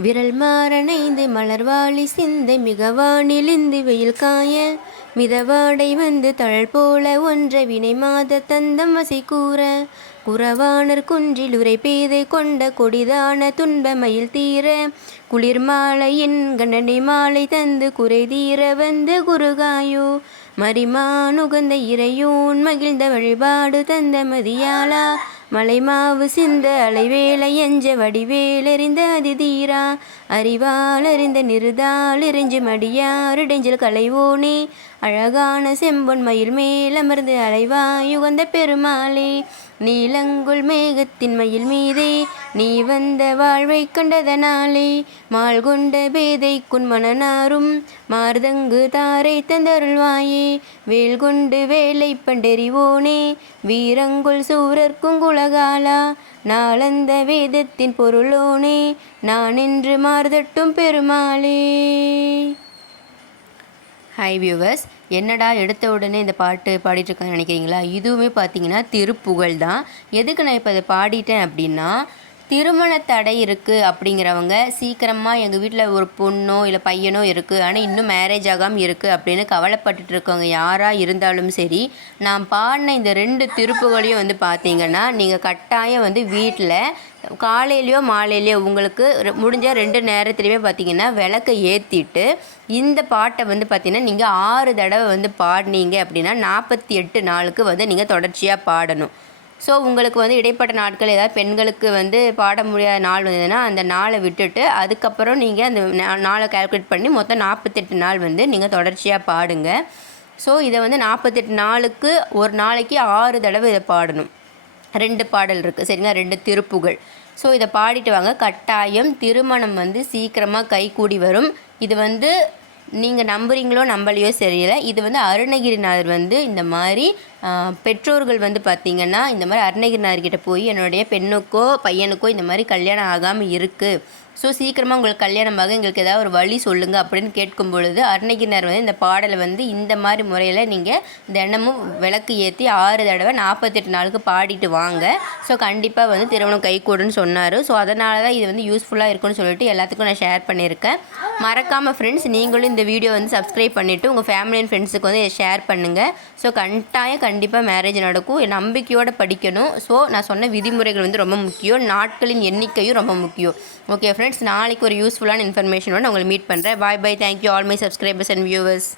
விரல் மாறனைந்து மலர்வாளி சிந்தை மிகவானிலிந்து வெயில் காய மிதவாடை வந்து தழல் போல ஒன்ற வினை மாத தந்தம் வசை கூற குறவாணர் குன்றில் உரை பேதை கொண்ட கொடிதான துன்ப மயில் தீர குளிர் மாலையின் கண்டனை மாலை தந்து குறை தீர வந்து குருகாயோ மரிமானுகந்த இறையோன் மகிழ்ந்த வழிபாடு தந்த மதியாலா மலைமாவு சிந்த அலைவேலை எஞ்ச வடிவேலெறிந்த அதிதீரா அறிவால் அறிந்த நிறுதால் இறைஞ்சு மடியாரிடைஞ்சல் கலைவோனே அழகான செம்பொன் மயில் மேலமர்ந்து அலைவாயுகந்த பெருமாளே நீலங்குள் மேகத்தின் மயில் மீதே நீ வந்த வாழ்வை கண்டதனாலே மால் கொண்ட பேதை குன்மணனாரும் மார்தங்கு தாரை தந்தருள்வாயே வேல் கொண்டு வேலை பண்டெறிவோனே வீரங்குள் சூரர்க்கும் குலகாலா நாளந்த வேதத்தின் பொருளோனே நான் என்று மார்தட்டும் பெருமாளே. ஹாய் வியூவர்ஸ், என்னடா எடுத்த உடனே இந்த பாட்டு பாடிட்டுருக்கான்னு நினைக்கிறீங்களா? இதுவுமே பார்த்தீங்கன்னா திருப்புகழ் தான். எதுக்கு நான் இப்போ அதை பாடிட்டேன் அப்படின்னா, திருமண தடை இருக்குது அப்படிங்கிறவங்க சீக்கிரமாக எங்கள் வீட்டில் ஒரு பொண்ணோ இல்லை பையனோ இருக்குது, ஆனால் இன்னும் மேரேஜ் ஆகாமல் இருக்குது அப்படின்னு கவலைப்பட்டுட்டு இருக்கவங்க யாராக இருந்தாலும் சரி, நான் பாடின இந்த 2 திருப்புகளையும் வந்து பார்த்தீங்கன்னா நீங்கள் கட்டாயம் வந்து வீட்டில் காலையிலையோ மாலையிலையோ உங்களுக்கு முடிஞ்ச 2 நேரத்துலையுமே பார்த்தீங்கன்னா விளக்கை ஏற்றிட்டு இந்த பாட்டை வந்து பார்த்திங்கன்னா நீங்கள் 6 தடவை வந்து பாடினீங்க அப்படின்னா 48 நாளுக்கு வந்து நீங்கள் தொடர்ச்சியாக பாடணும். ஸோ உங்களுக்கு வந்து இடைப்பட்ட நாட்கள் ஏதாவது பெண்களுக்கு வந்து பாட முடியாத நாள் வந்ததுன்னா அந்த நாளை விட்டுட்டு அதுக்கப்புறம் நீங்கள் அந்த நாளை கால்குலேட் பண்ணி மொத்தம் 48 நாள் வந்து நீங்கள் தொடர்ச்சியாக பாடுங்க. ஸோ இதை வந்து 48 நாளுக்கு ஒரு நாளைக்கு 6 தடவை இதை பாடணும். 2 பாடல் இருக்குது சரிங்களா, 2 திருப்புகழ். ஸோ இதை பாடிட்டு வாங்க. கட்டாயம் திருமணம் வந்து சீக்கிரமாக கைகூடி வரும். இது வந்து நீங்கள் நம்புறீங்களோ நம்பலையோ தெரியல, இது வந்து அருணகிரிநாதர் வந்து இந்த மாதிரி பெற்றோர்கள் வந்து பார்த்திங்கன்னா இந்த மாதிரி அருணகிரிநாதர்கிட்ட போய் என்னுடைய பெண்ணுக்கோ பையனுக்கோ இந்த மாதிரி கல்யாணம் ஆகாமல் இருக்குது, ஸோ சீக்கிரமாக உங்களுக்கு கல்யாணமாக எங்களுக்கு ஏதாவது ஒரு வழி சொல்லுங்கள் அப்படின்னு கேட்கும் பொழுது அருணகிரிநாதர் வந்து இந்த பாடலை வந்து இந்த மாதிரி முறையில் நீங்கள் தினமும் விளக்கு ஏற்றி 6 தடவை 48 நாளுக்கு பாடிட்டு வாங்க. ஸோ கண்டிப்பாக வந்து திருமணம் கைகூடுன்னு சொன்னார். ஸோ அதனால தான் இது வந்து யூஸ்ஃபுல்லாக இருக்குன்னு சொல்லிட்டு எல்லாத்துக்கும் நான் ஷேர் பண்ணியிருக்கேன். மறக்காமல் ஃப்ரெண்ட்ஸ் நீங்களும் இந்த வீடியோ வந்து சப்ஸ்கிரைப் பண்ணிவிட்டு உங்கள் ஃபேமிலி அண்ட் ஃப்ரெண்ட்ஸுக்கு வந்து ஷேர் பண்ணுங்கள். ஸோ கண்டிப்பாக மேரேஜ் நடக்கும். நம்பிக்கையோடு படிக்கணும். ஸோ நான் சொன்ன விதிமுறைகள் வந்து ரொம்ப முக்கியம், நாட்களின் எண்ணிக்கையும் ரொம்ப முக்கியம். ஓகே ஃப்ரெண்ட்ஸ், நாளைக்கு ஒரு யூஸ்ஃபுல்லான இன்ஃபர்மேஷனோட நான் உங்களை மீட் பண்ணுறேன். Bye bye. Thank you all my subscribers and viewers.